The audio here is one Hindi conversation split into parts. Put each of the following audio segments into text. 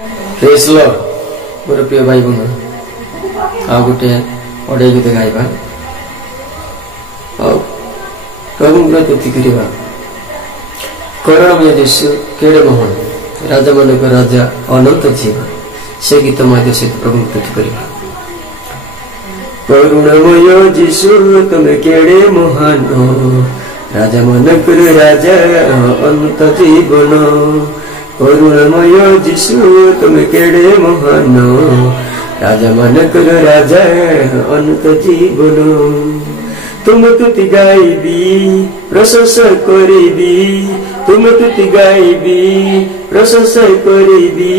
प्रेज लॉर्ड मोर प्रिय भाई बंधु आ गोटे अड़े गीत गाइबा प्रभु स्तुति करवा करुणामय यीशु केड़े महान राजा मानक राजा अनंत जीवन से गीत माध्यम से प्रभु स्तुति करवा करुणामय यीशु तुम केड़े महान राजा मानक राजा अनंत जीवन करुणामय यीशु तुम केड़े महान राजा मानक राजा अनंत जीवन तुम तुति गाइबी प्रशंसा करिबी तुम तुति गाइबी प्रशंसा करिबी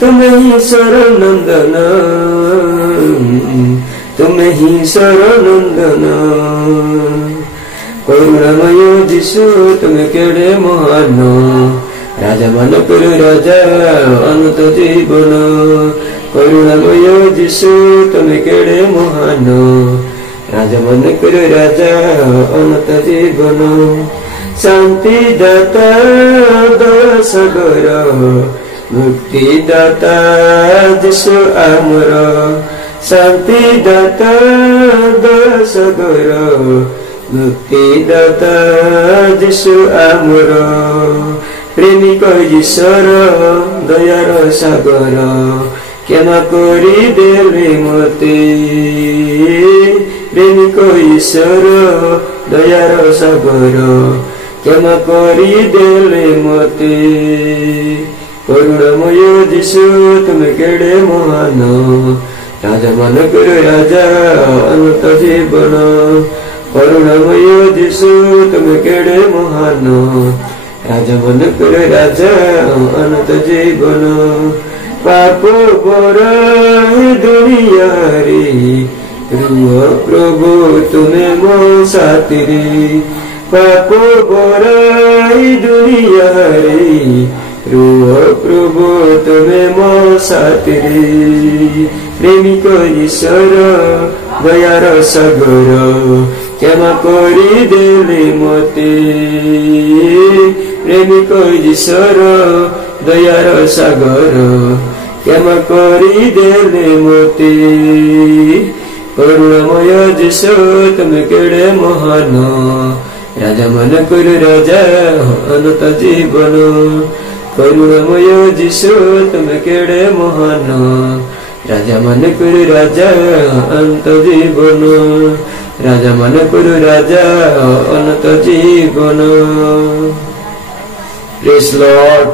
तुम ही शरणनंदन तुम ही शरणनंदन करुणामय यीशु तुम केड़े महान राजा मानक राजा अनंत जीवन करुणामय यीशु तुम केड़े महान राजा मानक राजा अनंत जीवन शांति दाता दयासागर मुक्ति दाता यीशु आमर शांति दाता दयासागर मुक्ति दाता यीशु आमर प्रेमिक ईश्वर दयार सागर क्षमा करी देले मते प्रेमिक ईश्वर दयार सागर क्षमा करी देले मते करुणामय यीशु तुम केड़े महान राजा मानक राजा अनंत जीवन करुणामय यीशु तुम केड़े महान राजा मानक राजा अनंत जीवन पाप बरा दुनिया रे रुआ प्रभु तुम्हें मो साथी पाप बरा दुनिया रे रुआ प्रभु तुम्हें मो साथी प्रेमिक ईश्वर दयार सागर क्षमा करी देले मते प्रेमिक ईश्वर दयार सागर क्षमा करी देले मते करुणामय यीशु तुम केड़े महान राजा मानक राजा अनंत जीवन करुणामय यीशु तुम केड़े महान राजा मानक राजा अनंत जीवन राजा मानक राजा अनंत जीवन प्रेज लॉर्ड